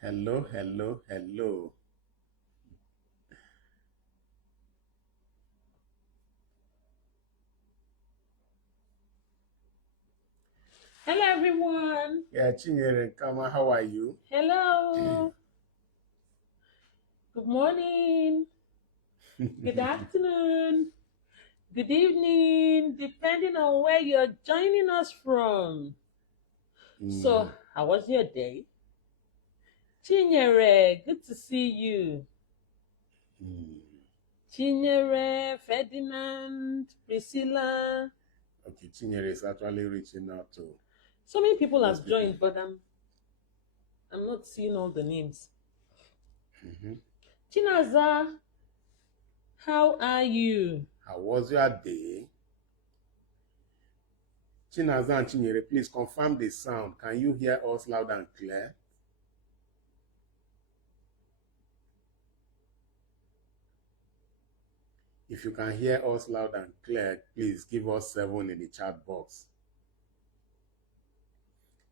Hello, hello, hello. Hello, everyone. Yeah, Chinyere Kama, how are you? Hello. Good morning. Good afternoon. Good evening, depending on where you're joining us from. So, Mm, how was your day? Chinyere, good to see you. mm. Chinyere, Ferdinand, Priscilla. Okay, Chinyere is actually reaching out to So many people those have people. joined, but I'm not seeing all the names. Mhm. Chinaza, how are you? How was your day? Chinaza and Chinyere, please confirm the sound. Can you hear us loud and clear? If you can hear us loud and clear, please give us 7 in the chat box.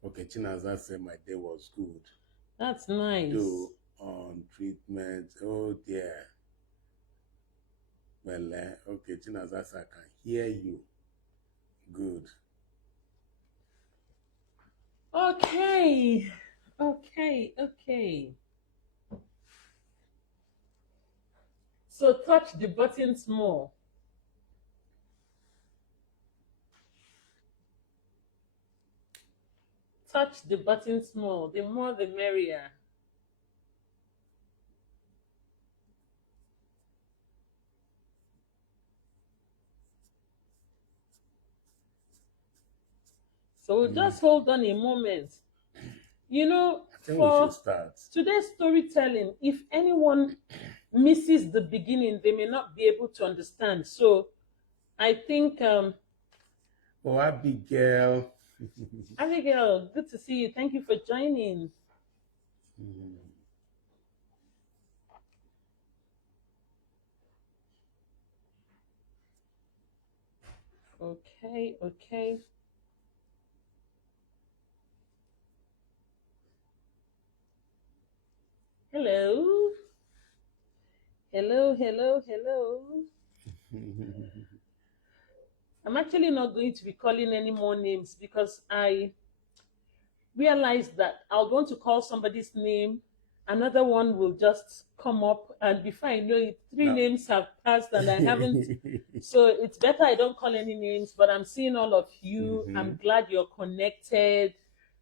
Okay, Chinaza said my day was good. That's nice. Though on treatment, oh dear. Well, okay, Chinaza said I can hear you. Good. Okay. Okay. So touch the buttons more. Touch the buttons more. The more the merrier. So we'll Mm, just hold on a moment. You know, I think we should for start. today's storytelling, if anyone misses the beginning, they may not be able to understand. So I think, Oh, Abigail. Abigail, good to see you. Thank you for joining. Mm, Okay. Hello. Hello. I'm actually not going to be calling any more names because I realized that I'll want to call somebody's name, another one will just come up, and before I know it, three now, names have passed and I haven't. So it's better I don't call any names, but I'm seeing all of you. I'm Mhm. glad you're connected.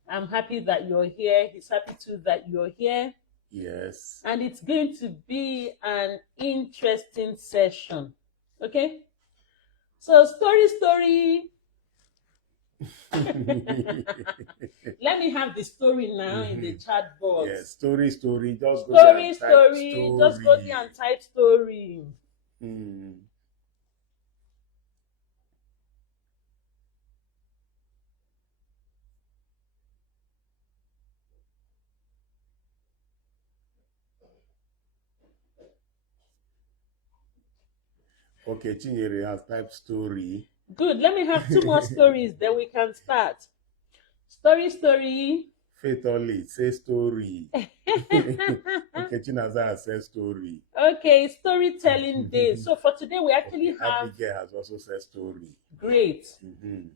I'm happy that you're here. He's happy too that you're here. Yes. And it's going to be an interesting session. Okay? So, story. Let me have the story now in the Mhm. chat Yes, box. story. Just go there and type Story. Just go there story. and type story. Mm. Okay, Chinyere has typed story. Good. Let me have two more stories, then we can start. Story. Faith only, say story. Okay, Chinaza has said story. Okay, storytelling day. So for today, we Okay, actually have Abigail has also said story. great. Mm-hmm.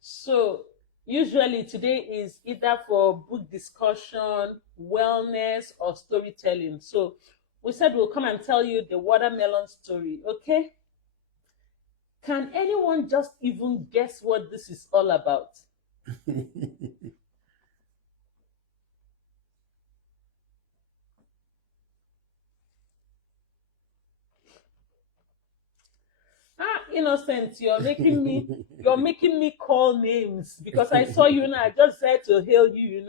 So usually today is either for book discussion, wellness, or storytelling. So we said we'll come and tell you the watermelon story. Okay? Can anyone just even guess what this is all about? Innocent, you're making me call names because I saw you and I just said to hail you.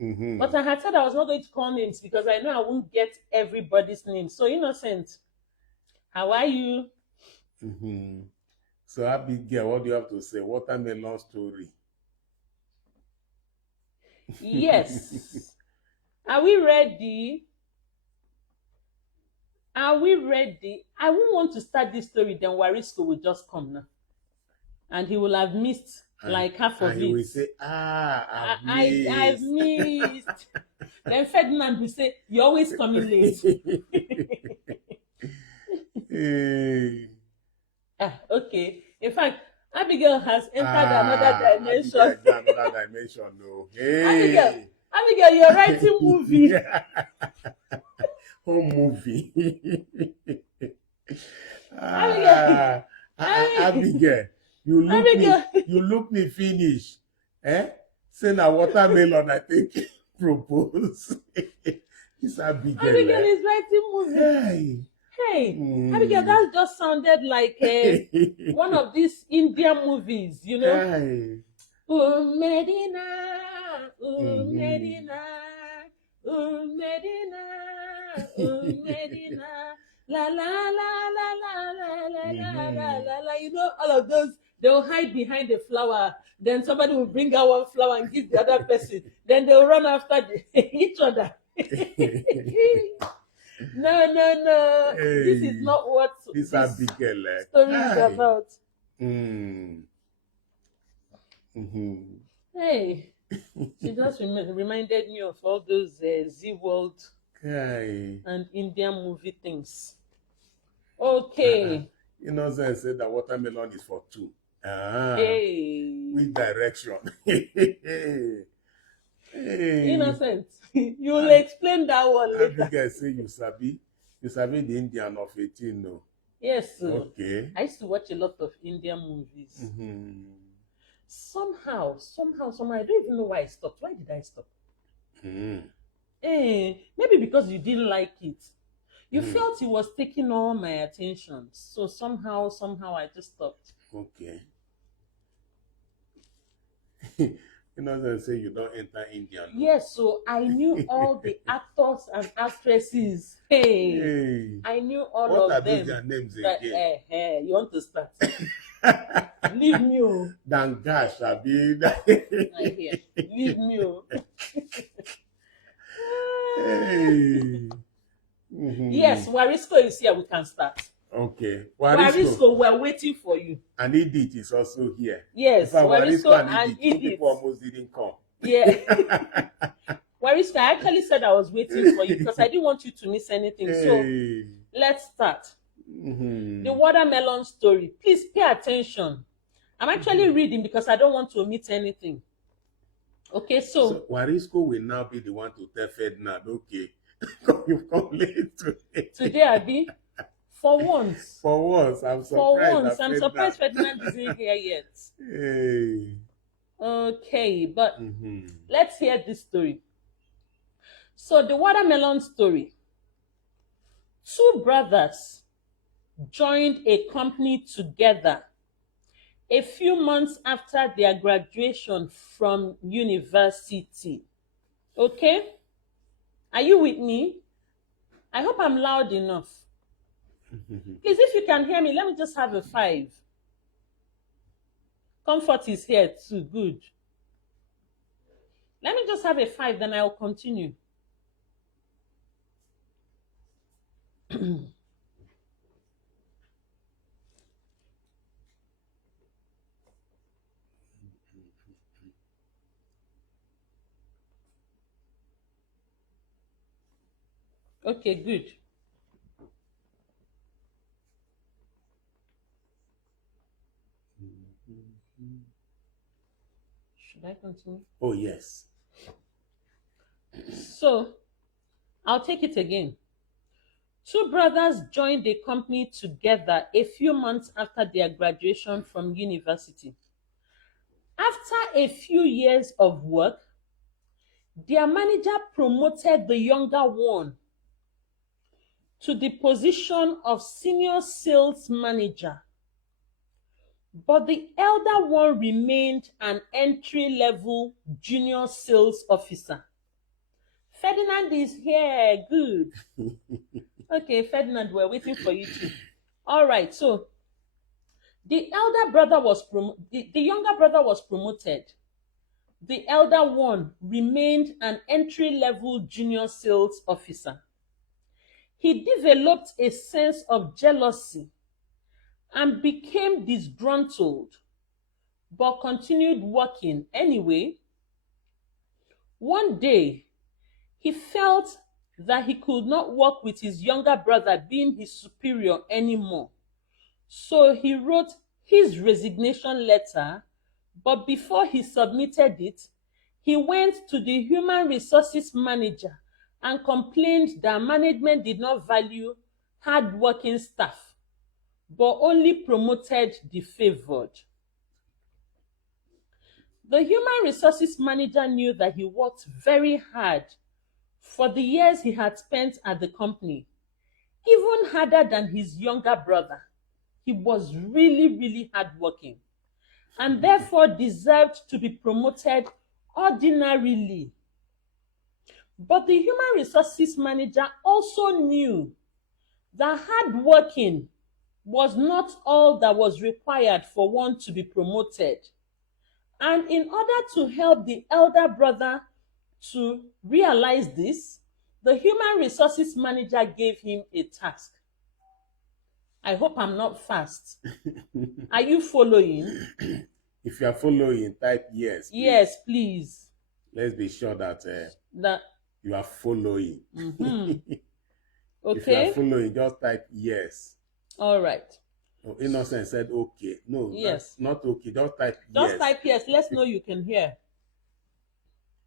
Mm-hmm. But I had said I was not going to call names because I know I won't get everybody's name. So Innocent, how are you? Mm-hmm. So Abigail, what do you have to say? Watermelon story. Yes. Are we ready? Are we ready? I won't want to start this story, then Warisco will just come now. And he will have missed like half of and he will it. say, I've I've missed. missed. Then Ferdinand will say, you're always coming late. Okay. In fact, Abigail has entered another dimension. Another dimension, no. Hey. Abigail, you're writing movie. Home movie. Abigail. Abigail, you look me finish. Eh? Say na watermelon, I think, propose. It's Abigail. Abigail is writing movie. Hey, Abigail, that just sounded like one of these Indian movies, you know. Medina, Medina, Medina, Medina, la la la la la la la la la la. You know, all of those. They'll hide behind the flower. Then somebody will bring out one flower and give the other person. Then they'll run after each other. No. Hey, this is not what this Abigail story is about. Hey, she just reminded me of all those Z World and Indian movie things. Okay. You know, they said that watermelon is for two. Hey. Which direction? Hey. Innocent. You will explain that one later. Abigail say you sabi the Indian of 18, no? Yes. Okay. I used to watch a lot of Indian movies. Somehow, I don't even know why I stopped. Why did I stop? Maybe because you didn't like it. You felt it was taking all my attention. So somehow I just stopped. Okay. You know, they say you don't enter Indian. Yes, so I knew all the actors and actresses. Hey. I knew all what of them. What are their names again? You want to start? Leave me. Dangash, Abi. Leave me. Hey. Yes, Warisco is here. We can start. Okay. Warisco, we're waiting for you. And Edith is also here. Yes, Warisco and Edith. People almost didn't come. Yeah. Warisco, I actually said I was waiting for you because I didn't want you to miss anything. Hey. So let's start. The watermelon story. Please pay attention. I'm actually reading because I don't want to omit anything. Okay, so Warisco will now be the one to tell Ferdinand, okay, you've come late today, Abi. For once, I'm surprised. For once, I'm surprised Ferdinand isn't here yet. Hey. Okay, but let's hear this story. So the watermelon story. Two brothers joined a company together a few months after their graduation from university. Okay? Are you with me? I hope I'm loud enough. Please, if you can hear me, let me just have a 5. Comfort is here too. Good. Let me just have a 5, then I'll continue. Okay, good. Should I continue? Oh, yes. So, I'll take it again. Two brothers joined a company together a few months after their graduation from university. After a few years of work, their manager promoted the younger one to the position of senior sales manager. But the elder one remained an entry-level junior sales officer. Ferdinand is here. Good. Okay, Ferdinand, we're waiting for you too. All right, so the younger brother was promoted. The elder one remained an entry-level junior sales officer. he developed a sense of jealousy and became disgruntled, but continued working anyway. One day, he felt that he could not work with his younger brother being his superior anymore. So he wrote his resignation letter, but before he submitted it, he went to the human resources manager and complained that management did not value hard-working staff, but only promoted the favored. The human resources manager knew that he worked very hard for the years he had spent at the company, even harder than his younger brother. He was really, really hardworking and therefore deserved to be promoted ordinarily. But the human resources manager also knew that hardworking was not all that was required for one to be promoted. And in order to help the elder brother to realize this, the human resources manager gave him a task. I hope I'm not fast. Are you following? If you are following, type yes. Please. Yes, please. Let's be sure that That you are following. okay. If you are following, just type yes. All right. Oh, Innocent said okay. No, yes. Not okay. Just type yes. Just type yes. Let's know you can hear.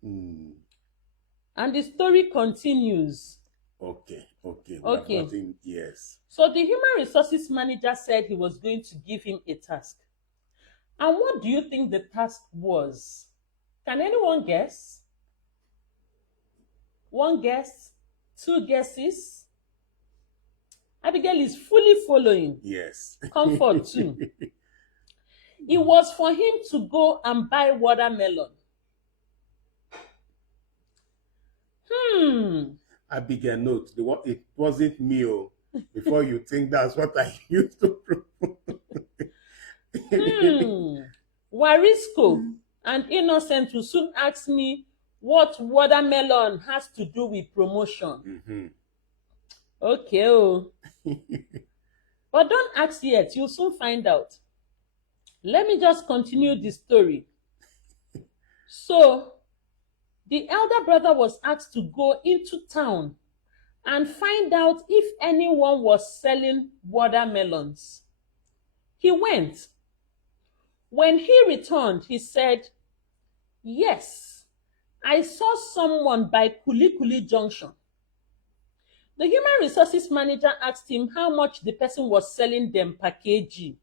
Hmm. And the story continues. Okay. Okay. Yes. So the human resources manager said he was going to give him a task. And what do you think the task was? Can anyone guess? One guess? Two guesses? Abigail is fully following. Yes. Comfort too. It was for him to go and buy watermelon. Abigail, note, it wasn't me. Before you think that's what I used to Warisco and Innocent will soon ask me what watermelon has to do with promotion. Okay. But don't ask yet. You'll soon find out. Let me just continue the story. So, the elder brother was asked to go into town and find out if anyone was selling watermelons. He went. When he returned, he said, "Yes, I saw someone by Kuli Kuli Junction." The human resources manager asked him how much the person was selling them per kg.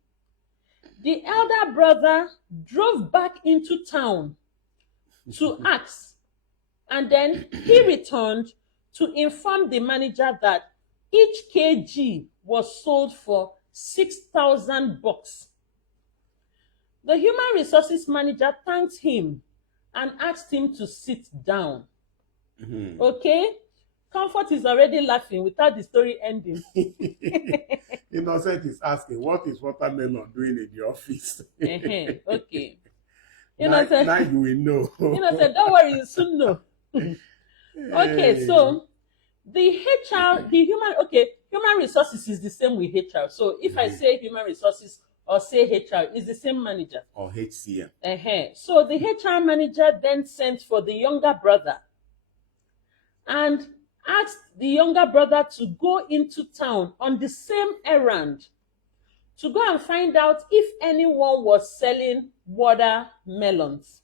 The elder brother drove back into town to ask, and then he returned to inform the manager that each kg was sold for 6,000 bucks. The human resources manager thanked him and asked him to sit down. Okay? Comfort is already laughing without the story ending. Innocent is asking, what is watermelon doing in the office? Okay. Innocent, now you will know. Innocent, don't worry, you soon know. Okay, so the human resources is the same with HR. So if I say human resources or say HR, it's the same manager. Or HCM. So the HR manager then sent for the younger brother and asked the younger brother to go into town on the same errand to go and find out if anyone was selling watermelons.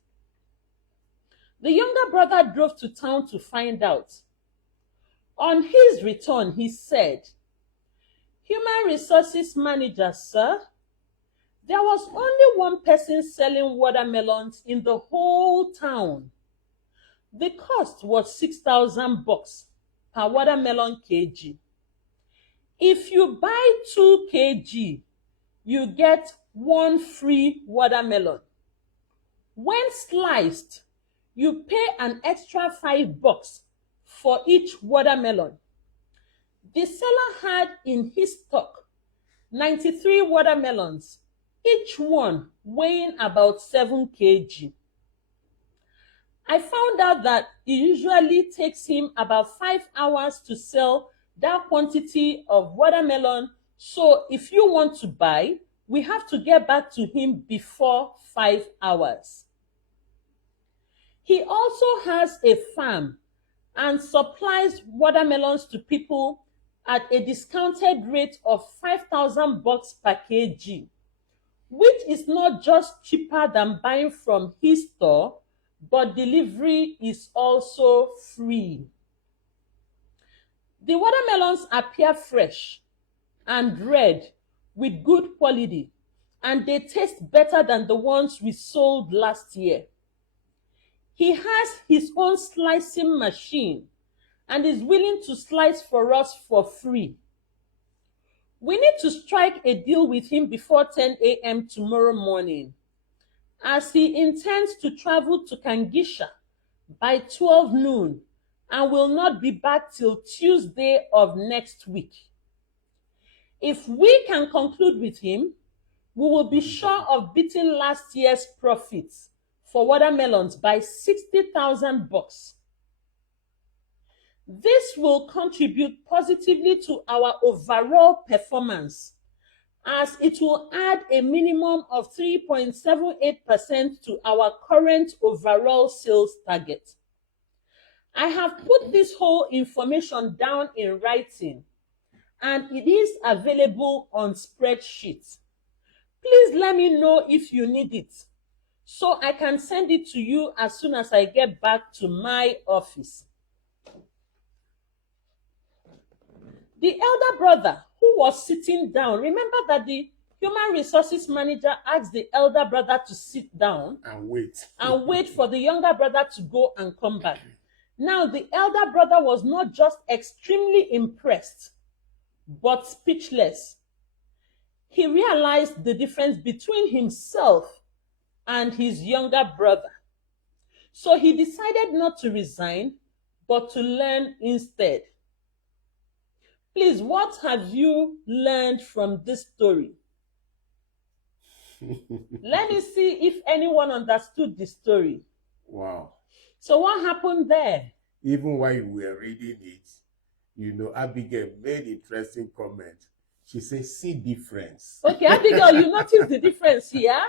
The younger brother drove to town to find out. On his return, he said, "Human resources manager, sir, there was only one person selling watermelons in the whole town. The cost was 6,000 bucks per watermelon kg. If you buy 2 kg, you get 1 free watermelon. When sliced, you pay an extra 5 bucks for each watermelon. The seller had in his stock 93 watermelons, each one weighing about 7 kg. I found out that it usually takes him about 5 hours to sell that quantity of watermelon. So if you want to buy, we have to get back to him before 5 hours. He also has a farm and supplies watermelons to people at a discounted rate of 5,000 bucks per kg, which is not just cheaper than buying from his store, but delivery is also free. The watermelons appear fresh and red with good quality, and they taste better than the ones we sold last year. He has his own slicing machine and is willing to slice for us for free. We need to strike a deal with him before 10 a.m. tomorrow morning, as he intends to travel to Kangisha by 12 noon and will not be back till Tuesday of next week. If we can conclude with him, we will be sure of beating last year's profits for watermelons by 60,000 bucks. This will contribute positively to our overall performance, as it will add a minimum of 3.78% to our current overall sales target. I have put this whole information down in writing, and it is available on spreadsheets. Please let me know if you need it, so I can send it to you as soon as I get back to my office. The elder brother who was sitting down, remember that the human resources manager asked the elder brother to sit down And wait. and wait for the younger brother to go and come back. Now, the elder brother was not just extremely impressed, but speechless. He realized the difference between himself and his younger brother. So he decided not to resign, but to learn instead. Please, what have you learned from this story? Let me see if anyone understood the story. Wow. So what happened there? Even while you were reading it, Abigail made interesting comment. She said, see difference. Okay, Abigail, you noticed the difference here?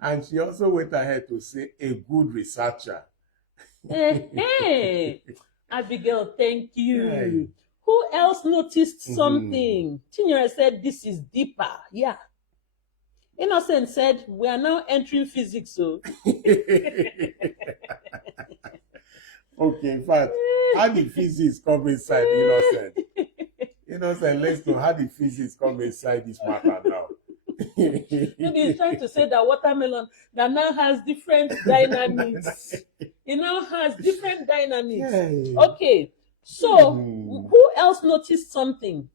And she also went ahead to say, a good researcher. Hey, Abigail, thank you. Hey. Who else noticed something? Chinyere said, this is deeper. Yeah. Innocent said, we are now entering physics. So. Okay, in fact, how did physics come inside Innocent? Innocent, let's know, how did physics come inside this matter now? Maybe he's trying to say that watermelon that now has different dynamics. It now has different dynamics. Hey. Okay, so who else noticed something?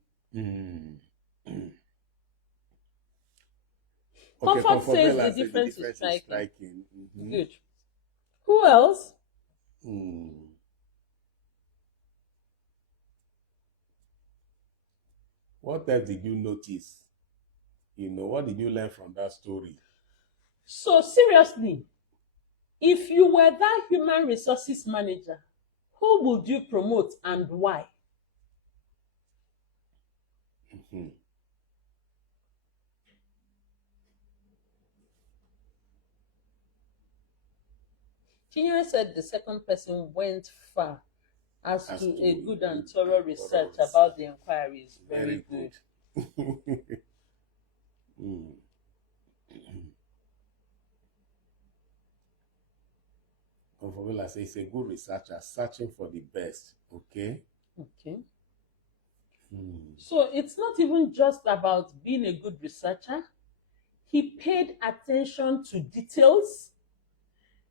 Comfort says the difference is striking. Good. Who else? What else did you notice? What did you learn from that story? So seriously, if you were that human resources manager, who would you promote and why? Chinyere said the second person went far as to a good and thorough research about the inquiries. Very good. Confabula says he's a good researcher, searching for the best. Okay. Okay. So it's not even just about being a good researcher. He paid attention to details.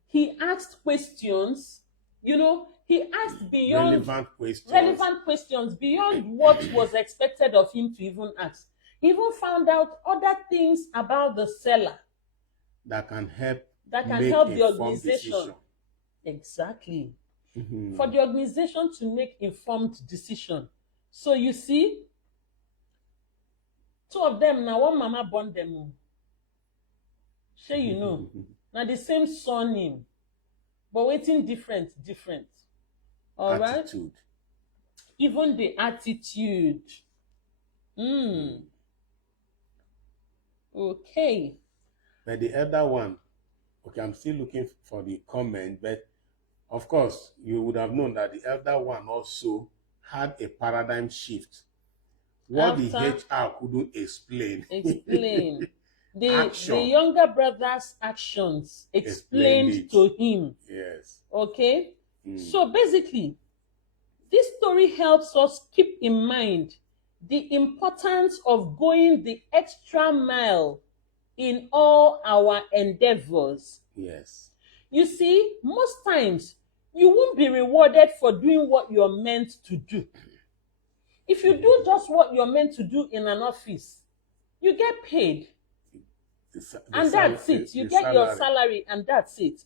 He asked questions. He asked beyond relevant questions beyond what was expected of him to even ask. He even found out other things about the seller that can help the organization. Decision. Exactly. For the organization to make informed decision. So you see, two of them now one mama born them. Sure, now the same surname, but waiting different. All attitude. even the attitude. Okay. But the elder one, okay, I'm still looking for the comment, but of course, you would have known that the elder one also had a paradigm shift. What the After HR couldn't explain. explain the Action younger brother's actions explained explained it. to him. Yes. Okay. So basically, this story helps us keep in mind the importance of going the extra mile in all our endeavors. Yes. You see, most times you won't be rewarded for doing what you're meant to do. If you do just what you're meant to do in an office, you get paid. And that's it. You get your salary and that's it.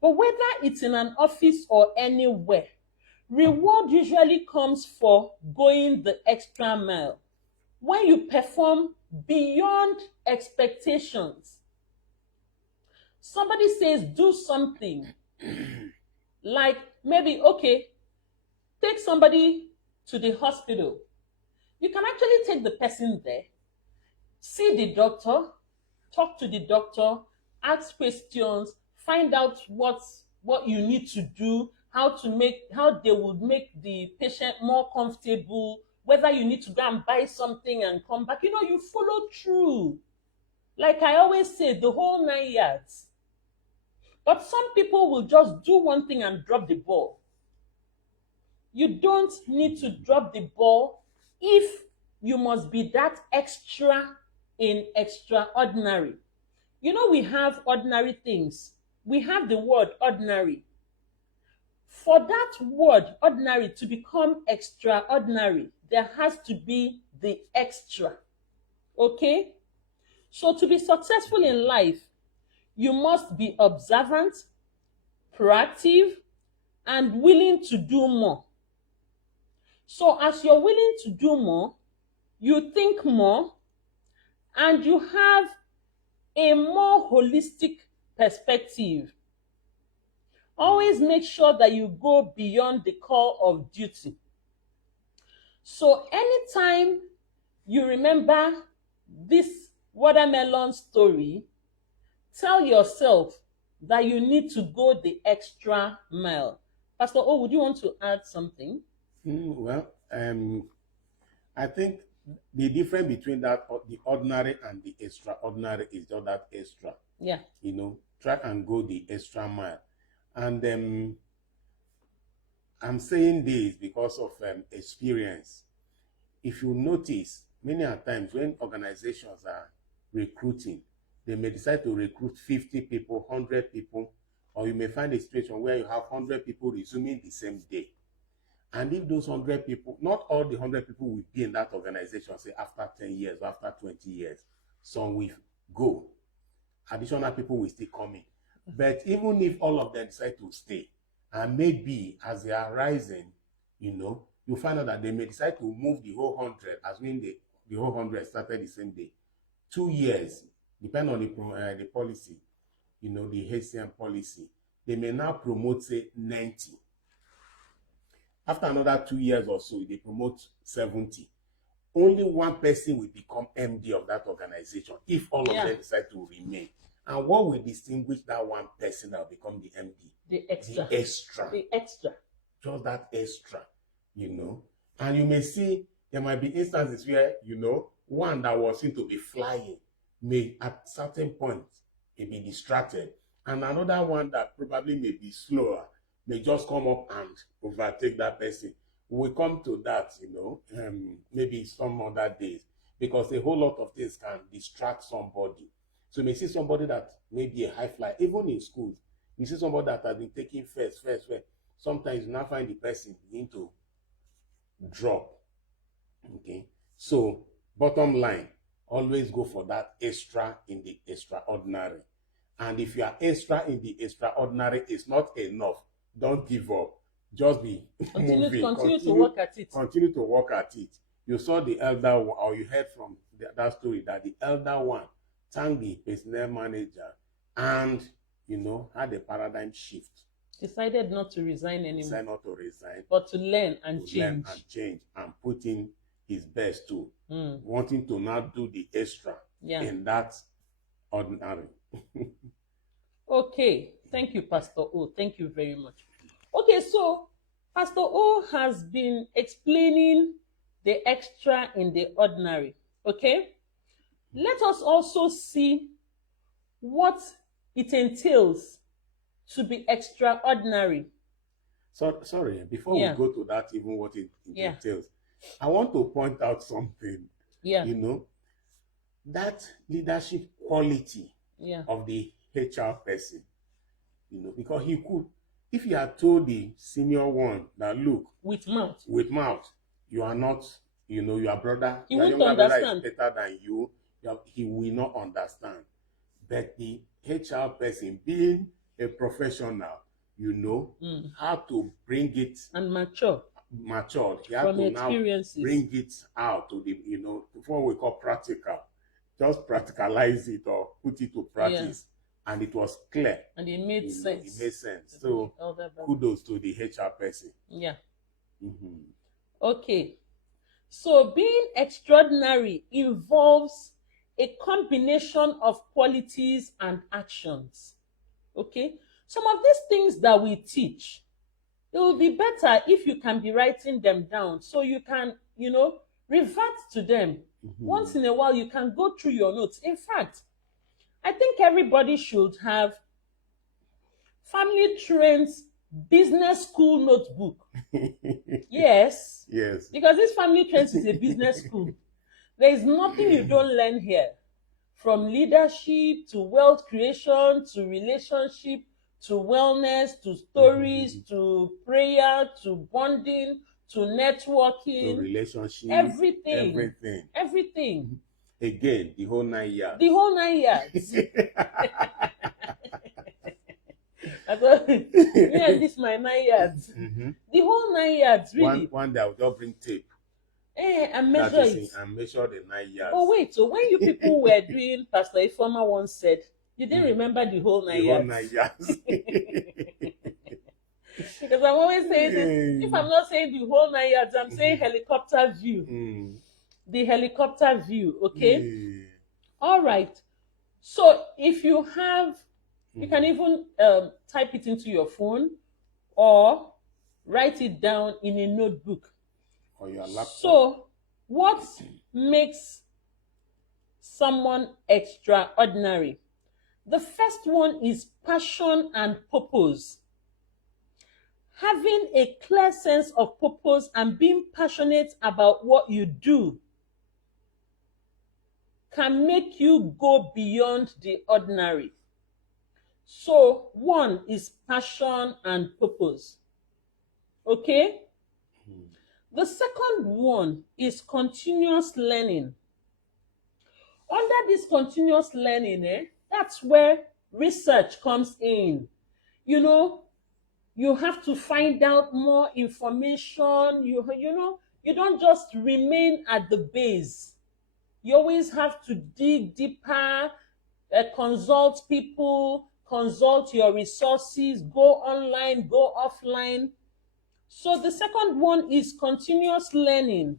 But whether it's in an office or anywhere, reward usually comes for going the extra mile. When you perform beyond expectations. Somebody says do something. Like maybe, okay, take somebody to the hospital. You can actually take the person there, see the doctor, talk to the doctor, ask questions, find out what you need to do, how they would make the patient more comfortable, whether you need to go and buy something and come back. You follow through. Like I always say, the whole 9 yards. But some people will just do one thing and drop the ball. You don't need to drop the ball if you must be that extra in extraordinary. We have ordinary things. We have the word ordinary. For that word ordinary to become extraordinary, there has to be the extra. Okay? So to be successful in life, you must be observant, proactive, and willing to do more. So as you're willing to do more, you think more, and you have a more holistic perspective. Always make sure that you go beyond the call of duty. So anytime you remember this watermelon story, tell yourself that you need to go the extra mile. Pastor O, would you want to add something? Well, I think the difference between the ordinary and the extraordinary is just that extra. Yeah. Try and go the extra mile. And I'm saying this because of experience. If you notice, many a times when organizations are recruiting, they may decide to recruit 50 people, 100 people, or you may find a situation where you have 100 people resuming the same day. And if those 100 people, not all the 100 people will be in that organization, say after 10 years, after 20 years, some will go. Additional people will still come in. But even if all of them decide to stay, and maybe as they are rising, you find out that they may decide to move the whole 100, as when the whole 100 started the same day. 2 years, depending on the policy, the HCM policy, they may now promote, say, 90. After another 2 years or so, they promote 70. Only one person will become MD of that organization if all of them decide to remain. And what will distinguish that one person that will become the MD? The extra. The extra. The extra. Just that extra, And you may see there might be instances where, one that was seen to be flying may at certain points may be distracted. And another one that probably may be slower may just come up and overtake that person. We'll come to that, maybe some other days, because a whole lot of things can distract somebody. So you may see somebody that may be a high flyer, even in schools. You see somebody that has been taking first. Sometimes you now find the person begin to drop. Okay. So bottom line, always go for that extra in the extraordinary. And if you are extra in the extraordinary, it's not enough. Don't give up. Just be moving. Continue to work at it. Continue to work at it. You saw the elder one, or you heard from that story that the elder one thanked the personnel manager and, had a paradigm shift. Decided not to resign anymore, decided not to resign, but to learn and to learn change. and change and put in his best too, Mm. wanting to now do the extra Yeah. in that ordinary. Okay. Thank you, Pastor O. Thank you very much. Okay, so Pastor O has been explaining the extra in the ordinary. Okay? Let us also see what it entails to be extraordinary. So sorry, before Yeah. we go to that, even what it Yeah. entails, I want to point out something. Yeah. You know, that leadership quality Yeah. of the HR person, you know, because he could, if he had told the senior one that, look, With mouth. you are not, you know, your brother, He your won't younger brother understand. is better than you, he will not understand. But the HR person, being a professional, you know, how to bring it And matured he had from to now experiences. bring it out to the, you know, what we call practical. Just practicalize it or put it to practice. And it was clear. And it made sense. It made sense. So kudos to the HR person. Yeah. Mm-hmm. Okay. So being extraordinary involves a combination of qualities and actions. Okay? Some of these things that we teach, it will be better if you can be writing them down so you can, you know, revert to them. Once in a while, you can go through your notes. In fact, I think everybody should have Family Trends business school notebook. Yes. Yes. Because this Family Trends is a business school. There is nothing you don't learn here. From leadership to wealth creation to relationship to wellness to stories to prayer to bonding to networking. To relationship. Everything. Again, the whole 9 years. The whole 9 years. Yeah, this is my 9 years. The whole 9 years, really. One day I'll just bring tape. And measure it. And measure the 9 years. Oh, wait. So when you people were doing, Pastor Ifoma once said, you didn't remember the whole 9 years. The whole 9 years. Because I'm always saying this. If I'm not saying the whole 9 years, I'm saying helicopter view. The helicopter view, okay? All right. So if you have, you can even type it into your phone or write it down in a notebook. Or your laptop. So what makes someone extraordinary? The first one is passion and purpose. Having a clear sense of purpose and being passionate about what you do can make you go beyond the ordinary. So one is passion and purpose. Okay? The second one is continuous learning. Under this continuous learning, that's where research comes in. You know, you have to find out more information. You know, you don't just remain at the base. You always have to dig deeper, consult people, consult your resources, go online, go offline. So the second one is continuous learning.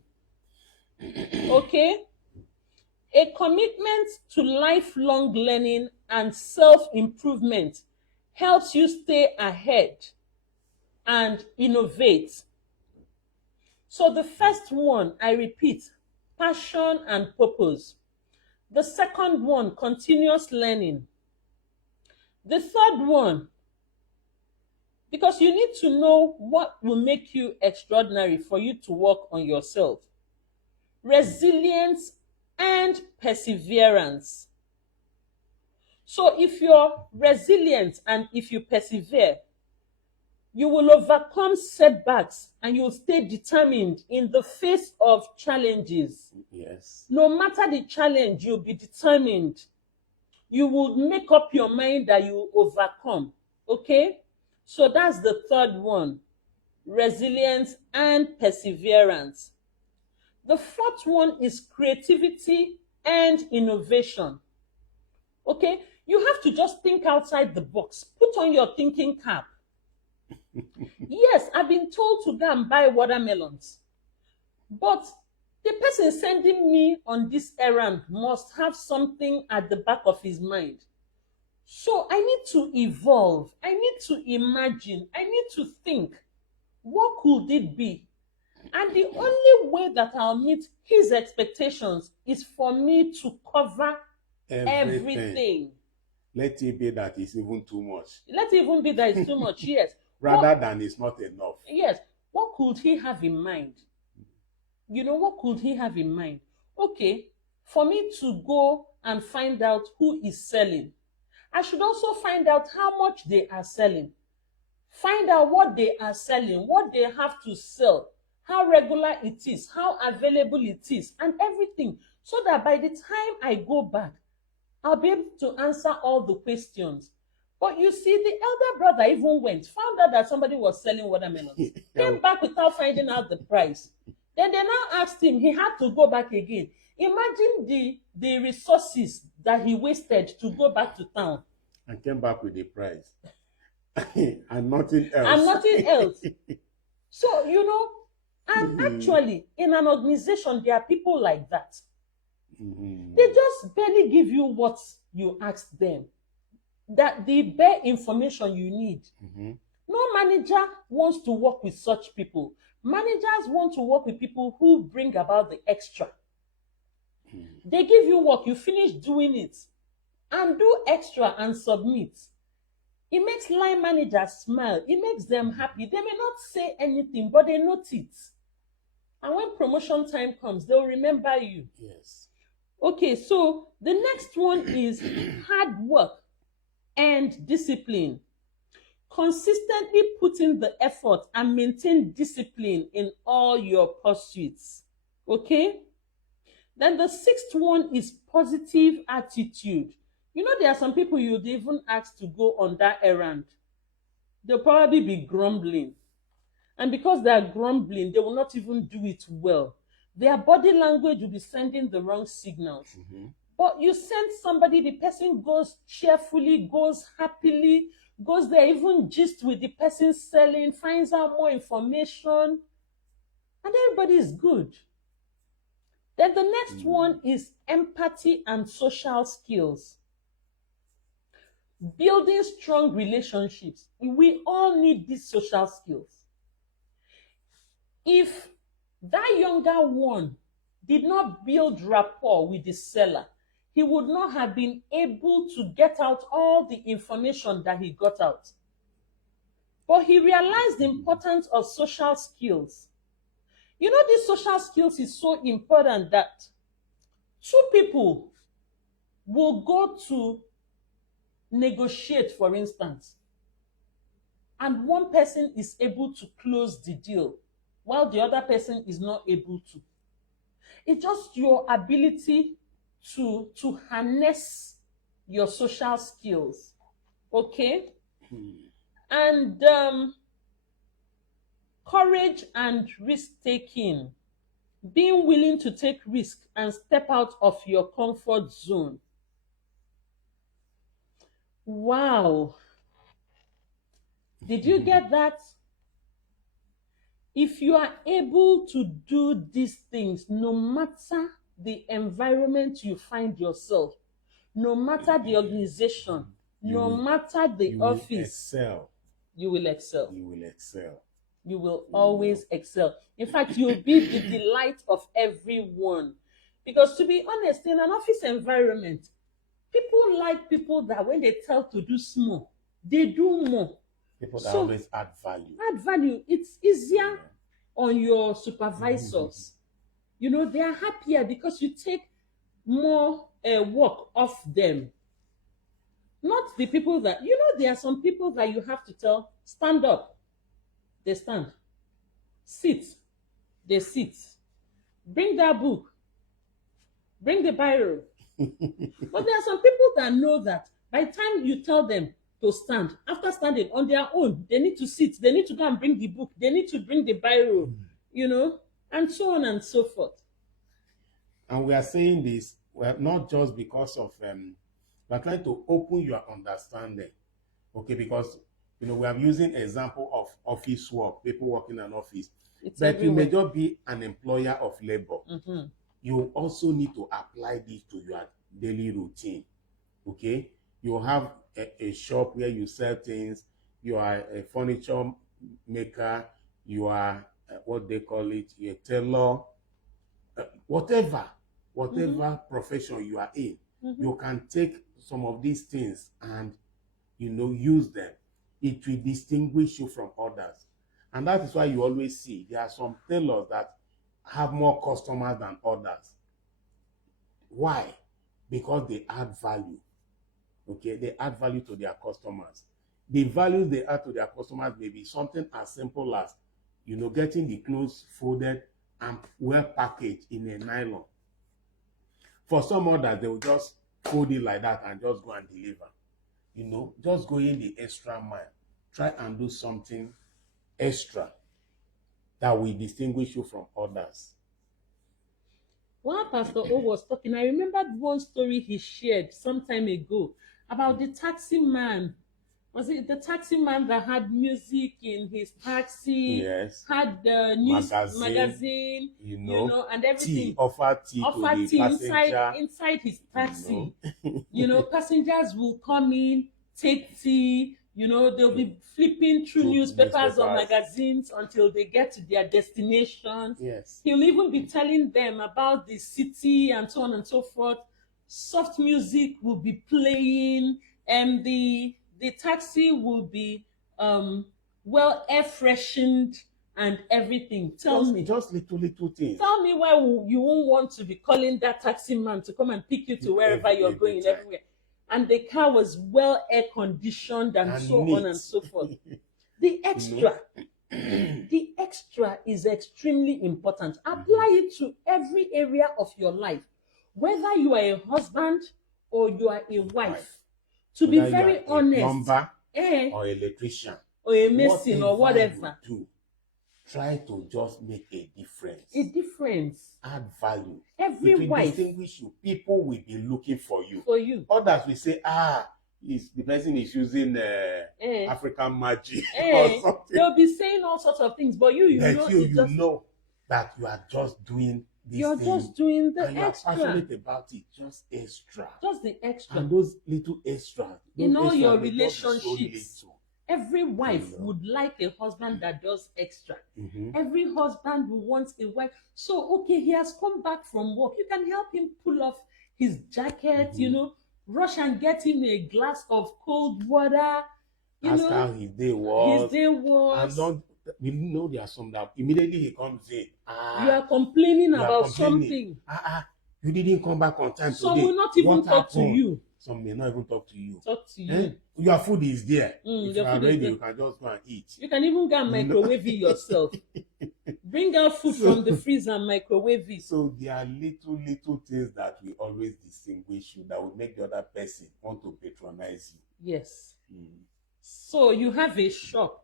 Okay? A commitment to lifelong learning and self-improvement helps you stay ahead and innovate. So the first one, I repeat, passion and purpose. The second one, continuous learning. The third one, because you need to know what will make you extraordinary for you to work on yourself. Resilience and perseverance. So if you're resilient and if you persevere, you will overcome setbacks and you'll stay determined in the face of challenges. Yes. No matter the challenge, you'll be determined. You will make up your mind that you will overcome. Okay? So that's the third one. Resilience and perseverance. The fourth one is creativity and innovation. Okay? You have to just think outside the box. Put on your thinking cap. Yes, I've been told to go and buy watermelons. But the person sending me on this errand must have something at the back of his mind. So I need to evolve. I need to imagine. I need to think. What could it be? And the only way that I'll meet his expectations is for me to cover everything. Let it be that it's even too much. Let it even be that it's too much, yes. Rather than it's not enough. Yes. What could he have in mind? You know, what could he have in mind? Okay, for me to go and find out who is selling, I should also find out how much they are selling. Find out what they are selling, what they have to sell, how regular it is, how available it is, and everything. So that by the time I go back, I'll be able to answer all the questions. But you see, the elder brother even went, found out that somebody was selling watermelons, came back without finding out the price. Then they now asked him, he had to go back again. Imagine the resources that he wasted to go back to town. And came back with the price. And nothing else. And nothing else. So, you know, and actually, in an organization, there are people like that. They just barely give you what you asked them. That the bare information you need. No manager wants to work with such people. Managers want to work with people who bring about the extra. They give you work, you finish doing it, and do extra and submit. It makes line managers smile. It makes them happy. They may not say anything, but they note it. And when promotion time comes, they'll remember you. Yes. Okay, so the next one is hard work and discipline. Consistently put in the effort and maintain discipline in all your pursuits. Okay? Then the sixth one is positive attitude. You know, there are some people you'd even ask to go on that errand. They'll probably be grumbling. And because they are grumbling, they will not even do it well. Their body language will be sending the wrong signals. But you send somebody, the person goes cheerfully, goes happily, goes there, even gist with the person selling, finds out more information, and everybody is good. Then the next one is empathy and social skills. Building strong relationships. We all need these social skills. If that younger one did not build rapport with the seller, he would not have been able to get out all the information that he got out. But he realized the importance of social skills. You know, these social skills is so important that two people will go to negotiate, for instance, and one person is able to close the deal while the other person is not able to. It's just your ability to harness your social skills. Okay? And courage and risk-taking. Being willing to take risk and step out of your comfort zone. Wow. Did you get that? If you are able to do these things, no matter the environment you find yourself, no matter the organization, no matter the office, you will excel. You will excel. You will always excel. In fact, you'll be the delight of everyone. Because to be honest, in an office environment, people like people that when they tell to do small, they do more. People that always add value. Add value. It's easier on your supervisors. You know, they are happier because you take more work off them. Not the people that, you know, there are some people that you have to tell, stand up. They stand. Sit. They sit. Bring that book. Bring the biro. But there are some people that know that by the time you tell them to stand, after standing on their own, they need to sit. They need to go and bring the book. They need to bring the biro, you know, and so on and so forth. And we are saying this, well, not just because of, we are trying to open your understanding, okay, because You know, we are using example of office work, people working in an office. It's But you may everywhere. just be an employer of labor. You also need to apply this to your daily routine. Okay, you have a shop where you sell things. You are a furniture maker. You are what they call it, a tailor. Whatever profession you are in, you can take some of these things and, you know, use them. It will distinguish you from others. And that is why you always see there are some tailors that have more customers than others. Why? Because they add value. Okay, they add value to their customers. The value they add to their customers may be something as simple as, you know, getting the clothes folded and well packaged in a nylon. For some others, they will just fold it like that and just go and deliver. You know, just going the extra mile. Try and do something extra that will distinguish you from others. While Pastor O was talking, I remembered one story he shared some time ago about the taxi man. Was it the taxi man that had music in his taxi? Yes. Had the news magazine, you know, and everything. Offer tea to the passenger. inside his taxi. You know, passengers will come in, take tea. You know, they'll be flipping through newspapers or magazines until they get to their destination. Yes. He'll even be telling them about the city and so on and so forth. Soft music will be playing, and the taxi will be well air freshened and everything. Tell me, just little things. Tell me why you won't want to be calling that taxi man to come and pick you to wherever you're going, everywhere. And the car was well air conditioned and so neat. On and so forth. The extra, the extra is extremely important. Apply it to every area of your life, whether you are a husband or you are a wife. To be very honest, plumber or electrician or a mason or whatever, try to just make a difference. A difference. Add value. Every it will wife distinguish you. People will be looking for you. Others will say, the person is using African magic or something. They'll be saying all sorts of things, but you know that you are just doing this You're thing, just doing the and extra. You're passionate about it, just extra. Just the extra. And those little extras. In all your relationships, every wife would like a husband that does extra. Every husband will want a wife. So, okay, he has come back from work. You can help him pull off his jacket, you know, rush and get him a glass of cold water. Ask how his day was. And don't, you know, there are some that immediately he comes in. You are complaining about something. You didn't come back on time today. Some will not even talk to you. Some may not even talk to you. Eh? Your food is there. If you are ready, you can just go and eat. You can even go and microwave it yourself. Bring out food from the freezer and microwave it. So there are little things that will always distinguish you, that will make the other person want to patronize you. Yes. So you have a shop.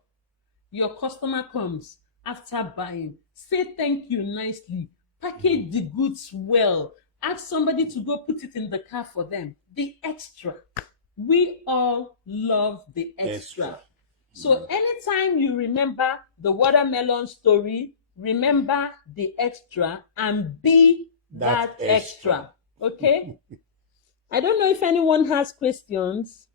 Your customer comes after buying. Say thank you nicely. Package the goods well. Ask somebody to go put it in the car for them. The extra. We all love the extra. So anytime you remember the watermelon story, remember the extra and be that extra. Okay? I don't know if anyone has questions.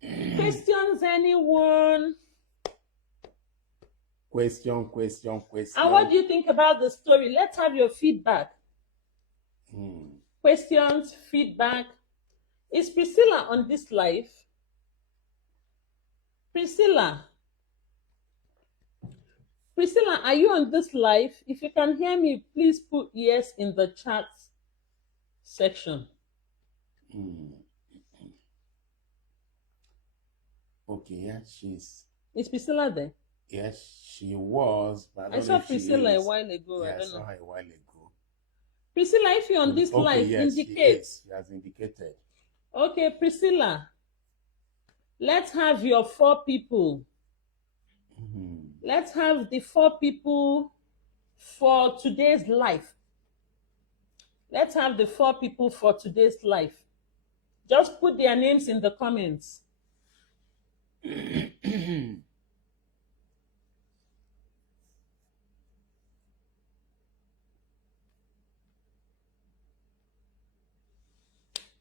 Questions, anyone? Question. And what do you think about the story? Let's have your feedback. Questions, feedback. Is Priscilla on this live? Priscilla, are you on this live? If you can hear me, please put yes in the chat section. Okay, yeah, she's... Is Priscilla there? Yes, she was, but I saw Priscilla a while ago. Yeah, I saw her a while ago. Priscilla, if you're on this live, yes, indicate. She has indicated. Okay, Priscilla, let's have your 4 people. Let's have the 4 people for today's life. Let's have the 4 people for today's life. Just put their names in the comments.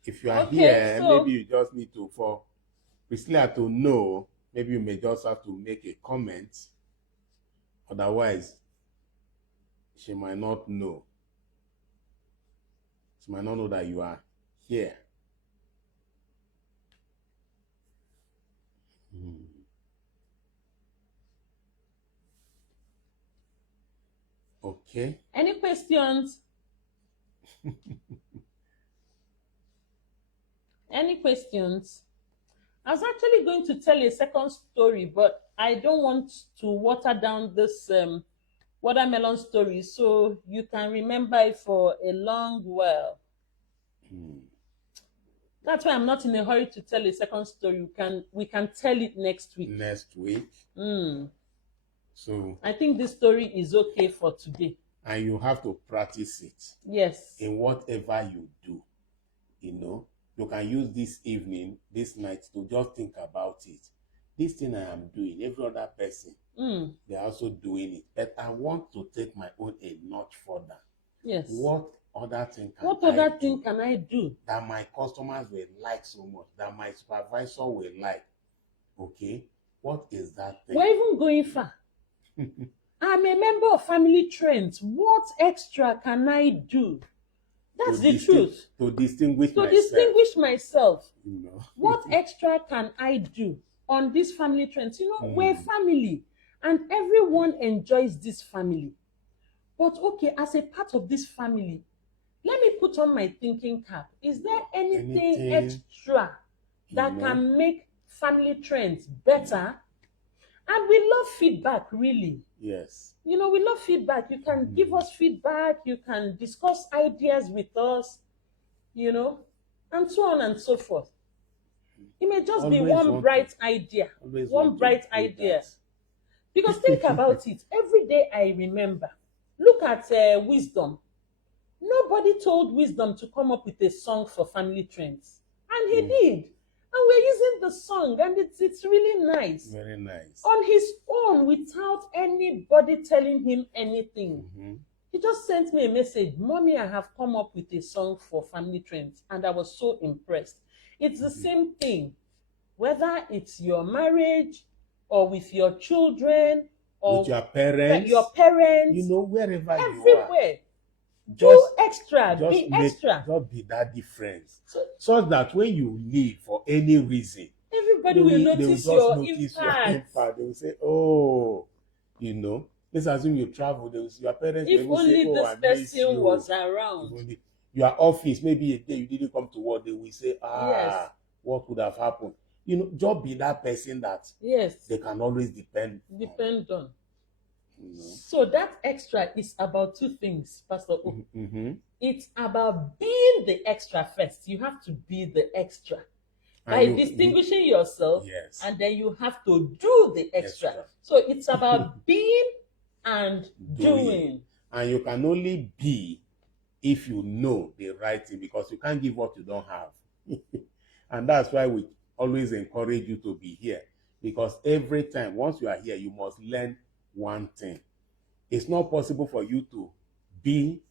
If you are Okay, here, so maybe you just need to, for Priscilla to know, maybe you may just have to make a comment. Otherwise, she might not know. She might not know that you are here. Okay. any questions? Any questions? I was actually going to tell a second story, but I don't want to water down this watermelon story, so you can remember it for a long while. That's why I'm not in a hurry to tell a second story. We can tell it next week. Next week. So I think this story is okay for today. And you have to practice it. Yes. In whatever you do. You know, you can use this evening, this night to just think about it. This thing I am doing, every other person, they're also doing it. But I want to take my own a notch further. Yes. What other thing can I do that my customers will like so much, that my supervisor will like? Okay, what is that thing? We're even going far. I'm a member of Family Trends. What extra can I do? That's the truth. To distinguish myself. You know. What extra can I do on this Family Trends? You know, we're family and everyone enjoys this family. But okay, as a part of this family, let me put on my thinking cap. Is there anything extra that can make Family Trends better? And we love feedback, really. Yes. You know, we love feedback. You can give us feedback. You can discuss ideas with us, you know, and so on and so forth. It may just be one bright idea. One bright idea. Because think about it. Every day I remember. Look at Wisdom. Nobody told Wisdom to come up with a song for Family Trends. And he did. And we're using the song, and it's really nice. Very nice. On his own, without anybody telling him anything. He just sent me a message. Mommy, I have come up with a song for Family Trends. And I was so impressed. It's the same thing. Whether it's your marriage, or with your children, or with your parents. You know, wherever you are. Everywhere. Do extra, be extra. Just be that difference. So that when you leave for any reason, everybody will notice your impact. They will say, oh, you know, let's assume you travel, they will see your parents. If only say, this person was around. Your office, maybe a day you didn't come to work, they will say, yes. What could have happened? You know, just be that person that they can always depend on. So that extra is about two things, Pastor O. It's about being the extra first. You have to be the extra by distinguishing yourself, and then you have to do the extra. So it's about being and doing. And you can only be if you know the right thing, because you can't give what you don't have. And that's why we always encourage you to be here, because every time, once you are here, you must learn one thing. It's not possible for you to be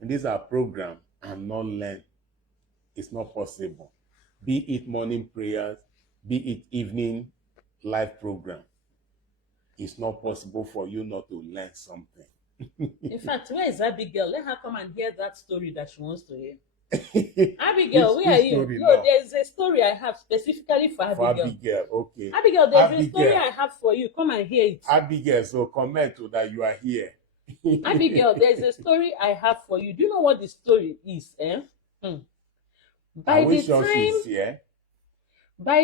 in this our program and not learn. It's not possible. Be it morning prayers, be it evening live program. It's not possible for you not to learn something. In fact, where is Abigail? Let her come and hear that story that she wants to hear. Abigail, where are you? No, there's a story I have specifically for Abigail. For Abigail, okay. Abigail, there's a story I have for you. Come and hear it. Abigail, so comment that you are here. Abigail, there's a story I have for you. Do you know what the story is? By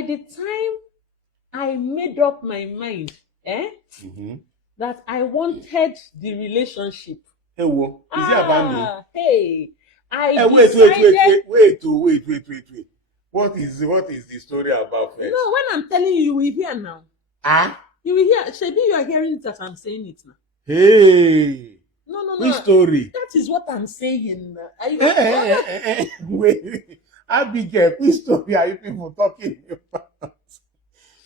the time I made up my mind, that I wanted the relationship. Hey, wo, is it about me? Hey. Wait. What is the story about first? No, when I'm telling you, you will hear now. You will hear. Shebi, you are hearing it as I'm saying it now. Hey. No. Which story? That is what I'm saying. Wait. Abigail, which story are you people talking about?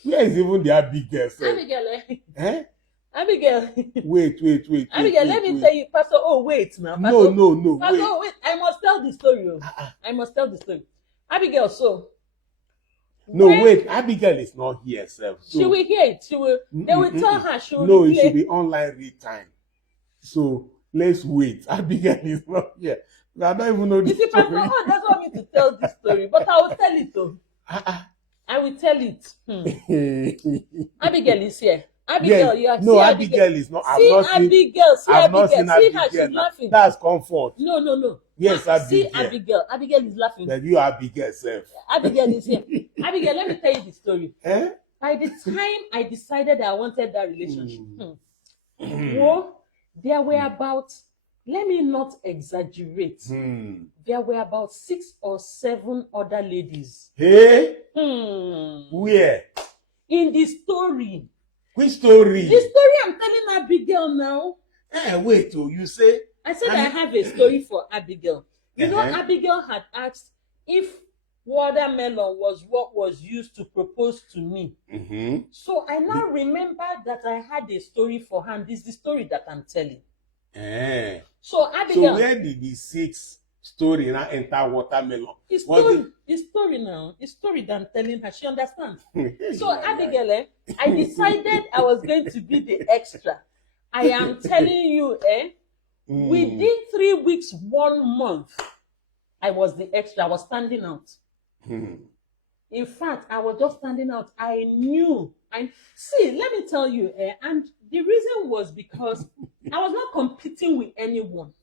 Where is even the Abigail? Abigail, Eh? Abigail. Wait. Abigail, let me tell you, Pastor. Oh, wait now. Pastor, No. Pastor, Wait. wait. I must tell the story. I must tell the story. Abigail, so. No, wait. Abigail is not here, sir. So, she will hear it. She will. They will tell her. She will. No, it should be online read time. So let's wait. Abigail is not here. I don't even know this story. Pastor, doesn't want me to tell this story, but I will tell it though. I will tell it. Abigail is here. Abigail, yes. You are. No, Abigail is not. Abigail. See Abigail. See her. She's laughing. That's comfort. No. Yes, Abigail. See Abigail. Abigail is laughing. But you are Abigail self. Abigail is here. Abigail, let me tell you the story. Eh? By the time I decided I wanted that relationship, well, there were about, let me not exaggerate, there were about 6 or 7 other ladies. Hey? Where? In the story. Which story? The story I'm telling Abigail now. Wait, you say? I said I have a story for Abigail. You know, Abigail had asked if watermelon was what was used to propose to me. So I now remember that I had a story for her, and this is the story that I'm telling. So Abigail. So where did the 6 story now enter watermelon? The story now. The story that I'm telling her, she understands. So Abigail, I decided I was going to be the extra. I am telling you, within 3 weeks, 1 month, I was the extra. I was standing out. In fact, I was just standing out. I knew. See, let me tell you, and the reason was because I was not competing with anyone.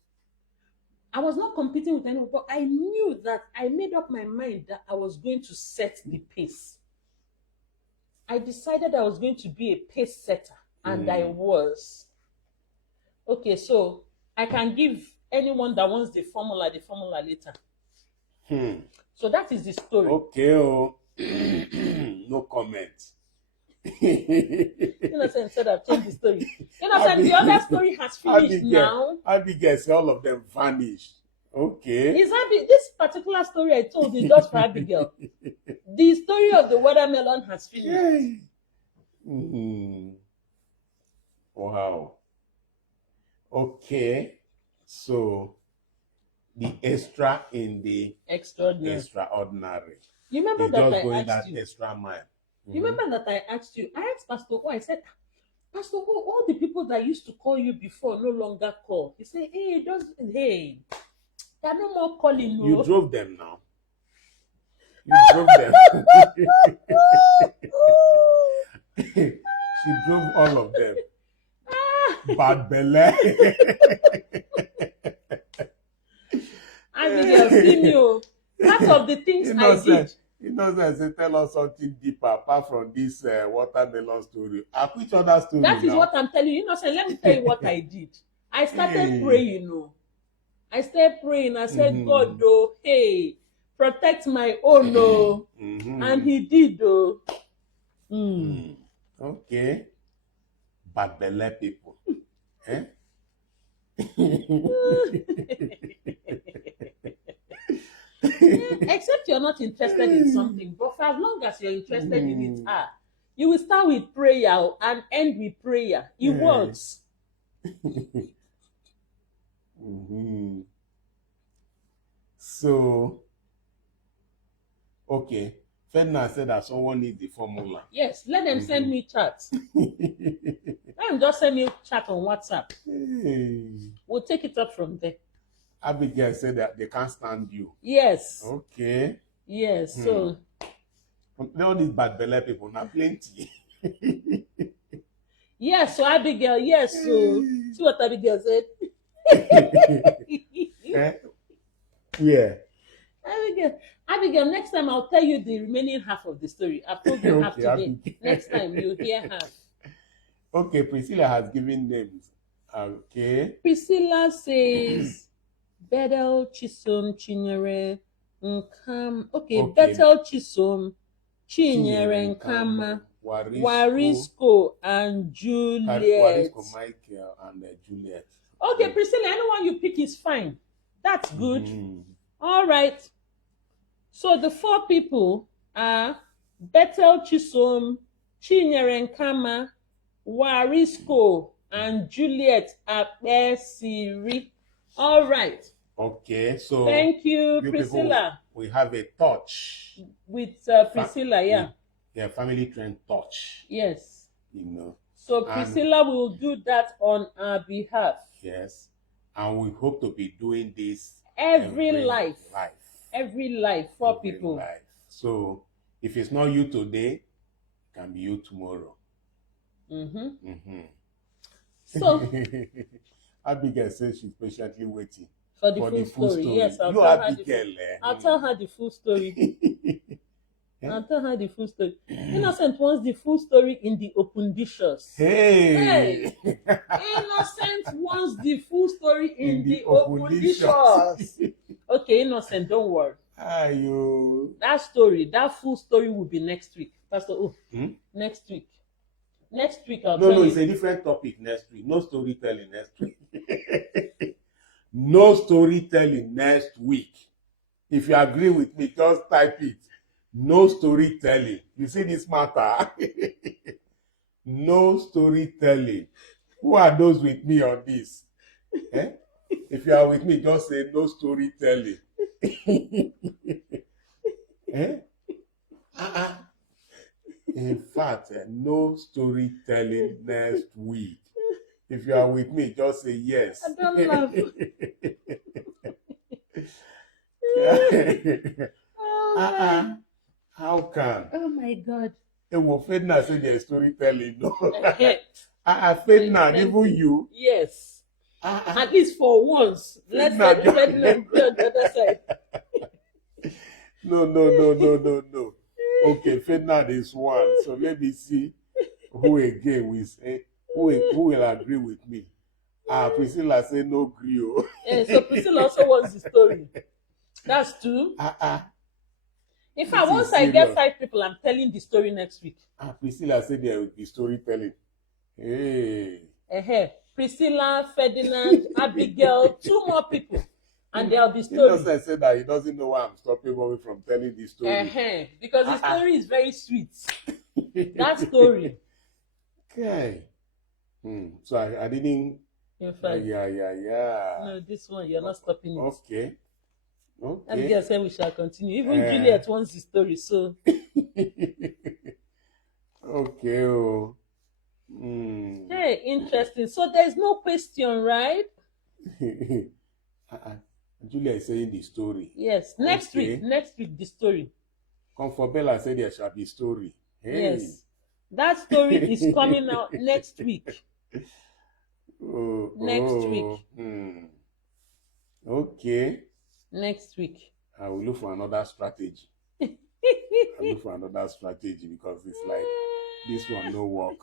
But I knew that I made up my mind that I was going to set the pace. I decided I was going to be a pace setter, and I was. Okay, so I can give anyone that wants the formula later. So that is the story. Okay, no comment. Innocent said I've changed the story. Innocent, the other story has finished now. Abigail, all of them vanished. Okay. This particular story I told you just for Abigail. The story of the watermelon has finished. Wow. Okay. So the extra in the extraordinary. You remember that I asked that you? Extra mile. You remember that I asked you? I asked Pastor O. I said, Pastor O, all the people that used to call you before no longer call. He said, they're no more calling. No. You drove them now. You drove them. She drove all of them. Bad belly. Abigail, see me. Part of the things I did. Innocent, tell us something deeper apart from this watermelon story. Which other story? That is what I'm telling you. Innocent, let me tell you what I did. I started praying, I started praying. I said, God, protect my own, and he did, Okay. Bad belly people. Except you're not interested in something, but for as long as you're interested in it, you will start with prayer and end with prayer. It works. So, okay. Ferdinand said that someone needs the formula. Yes, let them send me chats. Let them just send me chat on WhatsApp. We'll take it up from there. Abigail said that they can't stand you. Yes. Okay. Yes. So all these bad belly people now plenty. Yes, so Abigail, yes, so see what Abigail said. Yeah. Abigail, next time I'll tell you the remaining half of the story. I've told you half today. Abigail. Next time you'll hear half. Okay, Priscilla has given names. Okay. Priscilla says Bethel Chisom Chinyere Nkam. Okay, Bethel Chisom Chinyere Nkama Warisco and Juliet. Warisco, Michael and Juliet. Okay, Priscilla, anyone you pick is fine. That's good. All right. So the 4 people are Bethel Chisom Chinyere Nkama, Warisco, and Juliet Apesiri. All right. Okay, so Thank you, you people, Priscilla. we have a touch. With Priscilla, yeah. Yeah, family trend touch. Yes. You know. So And Priscilla will do that on our behalf. yes. And we hope to be doing this Every life. Every for people. life. So if it's not you today, it can be you tomorrow. So Abigail says she's patiently waiting for the full story. Yes, I'll tell her the full story. I'll tell her the full story. Innocent wants the full story in the Opundicious. Hey! Innocent wants the full story in the Opundicious. Okay, Innocent, don't worry. That full story will be next week. Pastor, next week. Next week, I'll tell you. No, it's a different topic next week. No storytelling next week. No storytelling next week. If you agree with me, just type it. No storytelling. You see this matter? No storytelling. Who are those with me on this? If you are with me, just say no storytelling. In fact, no storytelling next week. If you are with me, just say yes. I don't laugh. How come? Oh my God. Fedna said there's storytelling. No. Fedna, even you. Yes. At least for once. Let's let Fedna be on the other side. No. Okay, Fedna is one. So let me see who again will say, who will agree with me. Priscilla said no agree. Yeah, so Priscilla also wants the story. That's two. In fact, once I get 5 people, I'm telling the story next week. Priscilla said there will be storytelling. Hey. Priscilla, Ferdinand, Abigail, 2 more people. And there'll be story. Innocent said that he doesn't know why I'm stopping Bobby from telling this story. Because the story is very sweet. That story. Okay. So I didn't. In fact. Yeah. No, this one, you're not stopping it. Okay. Abigail said we shall continue. Even Juliet wants the story, so. Okay. Hey, interesting. So there's no question, right? Julia is saying the story. Yes. Next week, the story. Comfort Bella said there shall be story. Hey. Yes. That story is coming out next week. Next week. Okay. Next week. I will look for another strategy. Because it's like this one no work.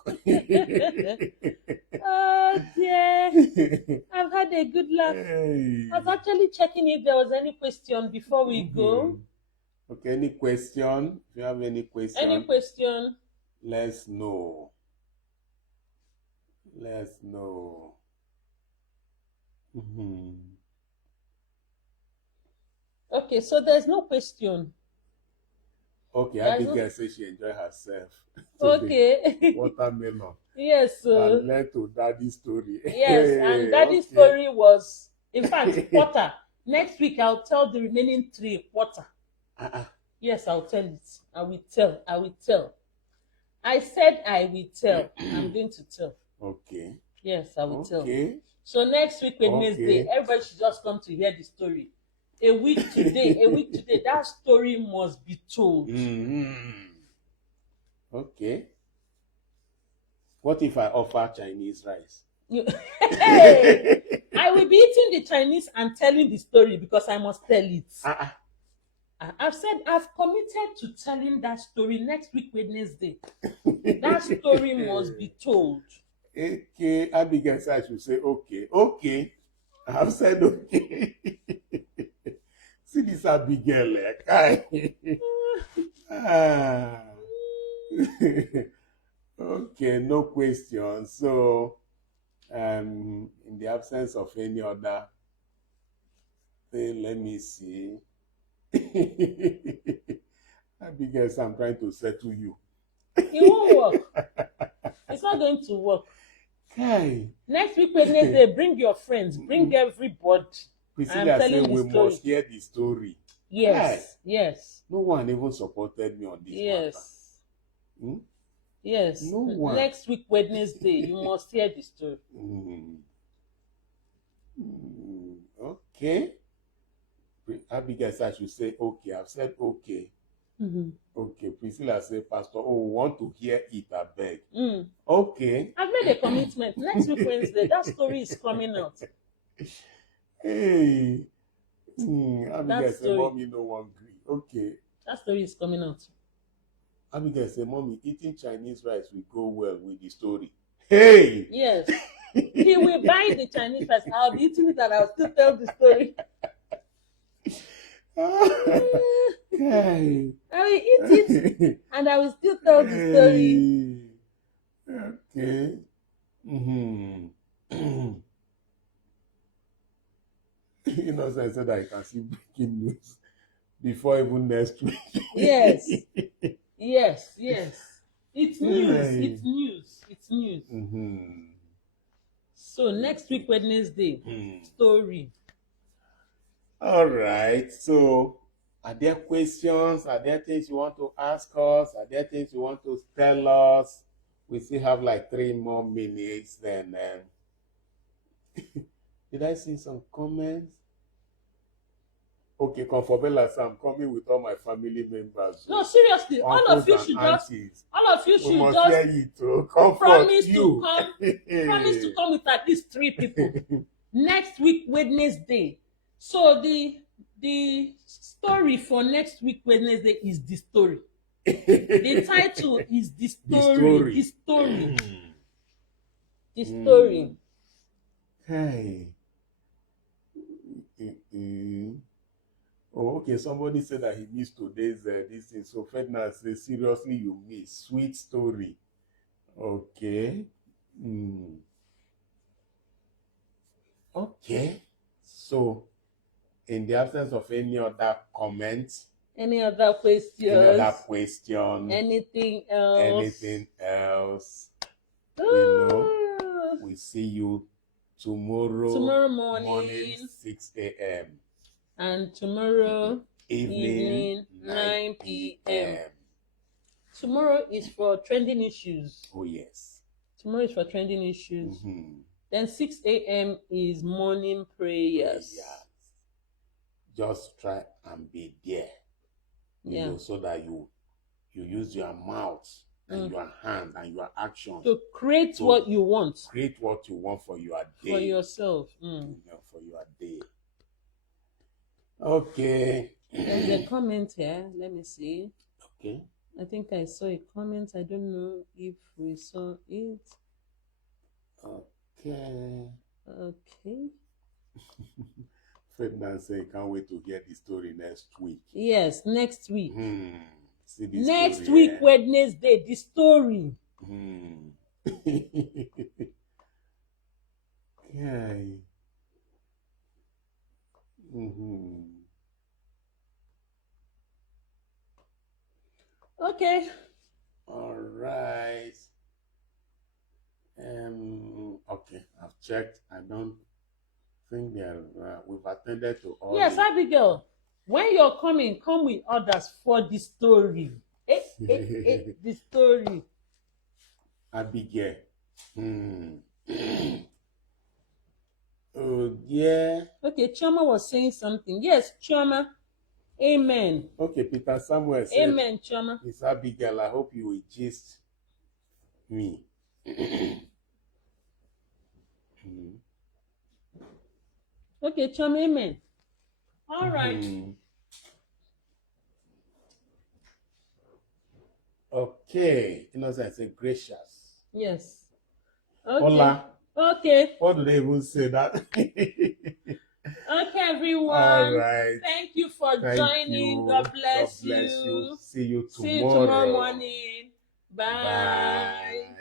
Oh dear. I've had a good laugh. Hey. I was actually checking if there was any question before we go. Okay, any question? If you have any question. Any question? Let's know. Okay, so there's no question. Okay, Abigail says she enjoyed herself. Okay. Watermelon. Yes. And led to Daddy's story. Yes, and Daddy's story was, in fact, quarter. Next week, I'll tell the remaining 3 quarter. Yes, I'll tell it. I will tell. I said I will tell. I'm going to tell. Okay. Yes, I will tell. So next week, Wednesday, everybody should just come to hear the story. A week today, that story must be told. Okay. What if I offer Chinese rice? Hey, I will be eating the Chinese and telling the story because I must tell it. I've said I've committed to telling that story next week, Wednesday. That story must be told. Okay, Abigail said I should say okay. I've said okay. See this Abigail, Okay, no question. So, in the absence of any other thing, let me see. Abigail, I'm trying to settle you. It won't work. It's not going to work. Kai. Next week, Wednesday, bring your friends, bring everybody. Priscilla said telling we the story. must hear the story. Yes, yes, No one even supported me on this matter. yes, Hmm? yes. No one. Next week, Wednesday, you must hear the story. Okay. Abigail said I should say okay. I've said okay. Okay. Priscilla said, Pastor, oh, we want to hear it, I beg. Okay. I've made a commitment. Next week, Wednesday, that story is coming out. Hey. Abigail That said, story. Mommy, no one agree. Okay. That story is coming out. Abigail said, Mommy, eating Chinese rice will go well with the story. Hey! Yes. He will buy the Chinese rice. I'll be eating it and I'll still tell the story. Hey. I will eat it and I will still tell the story. Okay. You know, so I said I can see breaking news before even next week. Yes. Yes, yes. It's news. Hey. It's news. It's news. So next week, Wednesday, story. All right. So, are there questions? Are there things you want to ask us? Are there things you want to tell us? We still have like 3 more minutes. Then, did I see some comments? Okay, Comfortbella, I'm coming with all my family members. No, seriously, all of you should just hear you too. Promise to come with at least 3 people next week, Wednesday. So the story for next week, Wednesday, is the story. The title is the story. The story. The story. Hey. Oh, okay. Somebody said that he missed today's this thing. So Ferdinand says, seriously, you miss. Sweet story. Okay. Okay. So, in the absence of any other comments, any other questions, anything else, you know, we see you tomorrow morning 6 a.m. and tomorrow evening 9 p.m. Tomorrow is for trending issues. Oh, yes. Tomorrow is for trending issues. Then 6 a.m. is morning prayers. Just try and be there. You know, so that you use your mouth and your hand and your action to create what you want. Create what you want for your day. For yourself. You know, for your day. Okay. There's a comment here. Let me see. Okay. I think I saw a comment. I don't know if we saw it. Okay. Okay. Ferdinand said, can't wait to hear the story next week. Yes, next week. See this next story, week, Wednesday, the story. Okay. Okay. All right. Okay, I've checked. I don't think we've attended to all. Yes, Abigail. When you're coming, come with others for the story. The story. Abigail. Oh, yeah. Okay, Chioma was saying something. Yes, Chioma. Amen. Okay, Peter Samuel said, amen, Chioma. Miss Abigail, I hope you will gist me. Okay, Chioma, amen. All right. Okay. Innocent said, gracious. Yes. Okay. Hola. Okay. What do they even say that? Okay, everyone. All right. Thank you for joining. God bless you. See you tomorrow. See you tomorrow morning. Bye. Bye.